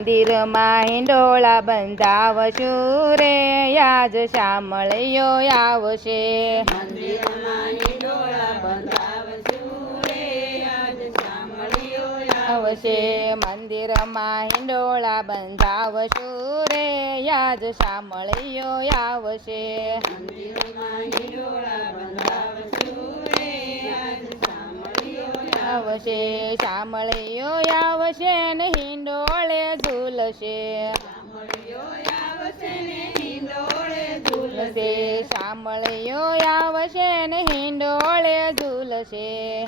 મંદિરમાં હિંડોળા બંધાવશું રે યાજ શામળિયો આવશે. આવશે મંદિરમાં હિંડોળા બંધાવશું રે યાજ શામળિયો આવશે. આવશે. શામળિયો આવશે. ને હિંડોળે ઝૂલશે સાંભળ્યો આવશે. ઝૂલશે. શામળિયો આવશે ને હિંડોળે ઝૂલશે.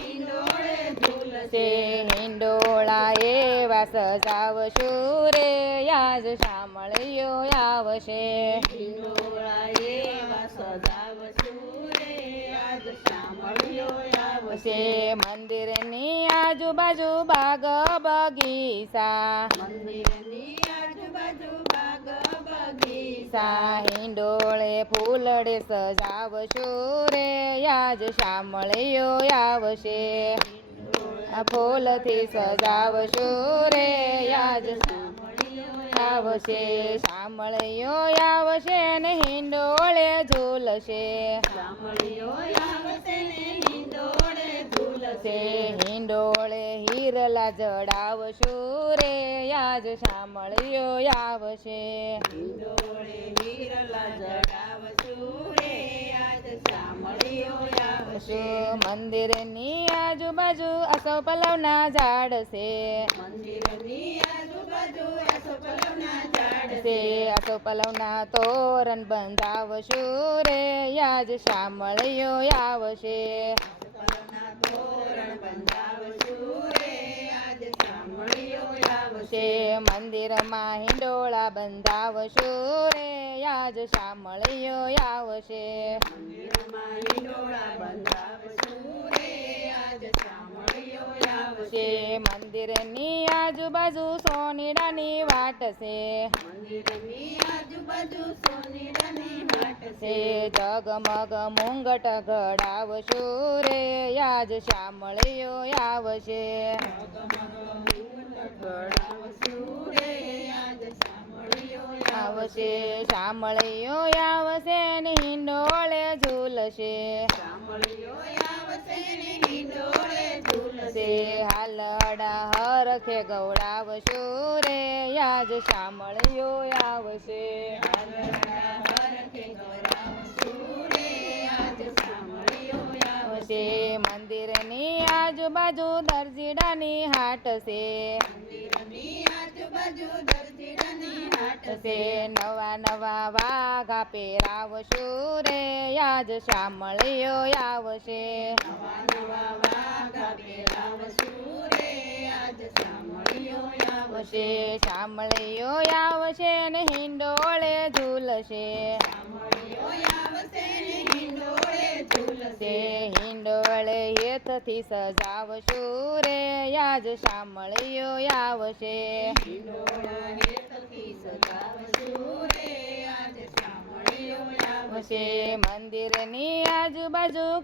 હિંડોળે ઝૂલશે. હિંડોળા એવા સજાવશું રે શામળિયો આવશે. સજાવશું રે આજ સાંભળ્યો આવશે. મંદિરની આજુબાજુ બાગ બગીચા. મંદિરની આજુબાજુ બાગ બગીચા. સા હિંડોળે ફૂલડે સજાવશો રે યાજ શામળિયો આવશે. ફૂલથી સજાવશો રે આજ આવશે. શામળિયો આવશે ને હિંડોળે ઝૂલશે. સાંભળ્યો હિંડોળે હીરલા જડાવશો રે યાજ શામળિયો આવશે. હિંડોળે હિરલા જડાવશું રે આજ સાંભળ્યો આવશે. મંદિરની આજુબાજુ અસો પલવના ઝાડ છે. મંદિરની આજુબાજુ અસોપલવના ઝાડ છે. અસો પલવના તોરણ બંધાવશું રે. યાજ શામળિયો આવશે. આવશે. મંદિરમાં હિંડોળા બંધાવશું રે. યાજ શામળિયો આવશે. મંદિરમાં હિંડોળા બંધાવશું રે. આવશે છે. મંદિરની આજુબાજુ સોનીડાની વાટ છે. છે. જગમગ મુંગટ ઘડાવશો રે યાજ શામળિયો આવશે. આવશે શામળિયો આવશે ને હિંડોળે ઝૂલશે. સાંભળ્યો છે હાલડા હરખે ગૌડાવશો રે યાજ સાંભળ્યો આવશે. આવશે. મંદિરની આજુબાજુ દરજીડાની હાટ છે. મંદિરની આજુબાજુ દરજીડાની છે નવા નવા વાઘા પહેરાવશું રે યાજ શામળિયો આવશે નવા નવા વાઘા પહેરાવશું રે. આજ સાંભળ્યો આવશે. શામળિયો આવશે ને હિંડોળે ઝૂલશે. હિંડોળે હેતથી સજાવશું રે. યાજ શામળિયો આવશે. હિંડોળા મંદિરની આજુબાજુ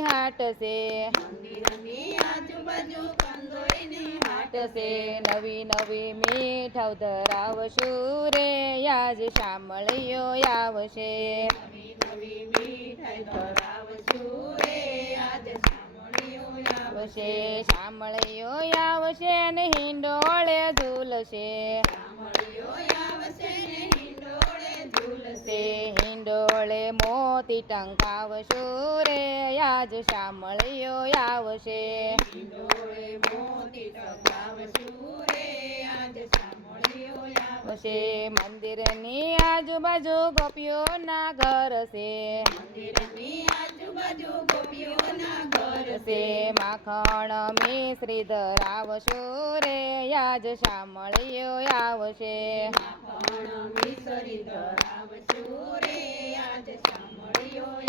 હાટ છે. મંદિરની આજુબાજુ કંદોઈની હાટ છે. નવી નવી મીઠાવ ધરાવશું રે. યાજ શામળિયો આવશે. નવી નવી મીઠાઈ ધરાવશું રે. આજ સાંભળ્યો આવશે. શામળિયો આવશે ને હિંડોળે ઝૂલશે. આવશે ને હિંડોળે ઝૂલશે. તે મોતી ટંકાવશો રે આજ શામળિયો આવશે. આવશે. મંદિરની આજુબાજુ ગોપીઓના ઘર છે. મંદિરની આજુબાજુ ગોપીઓના ઘર છે. છે માખણ મિશ્રી ધરાવશો રે આજ શામળિયો આવશે. માખણ મિશ્રી ધરાવશો રે આજ સાંભળ્યો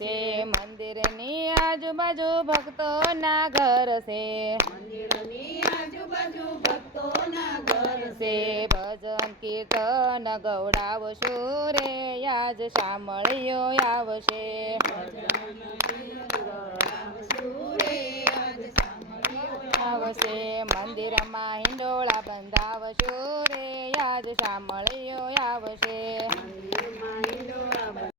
આવશે તે મંદિરની આજુબાજુ ભક્તોના ઘર છે. મંદિરની આજુબાજુ ભક્તોના ઘર છે. ભજન કીર્તન ગૌડાવશું રે આવશે આજ સાંભળ્યો આવશે. મંદિરમાં હિંડોળા બંધાવશું રે આજ શામળિયો આવશે.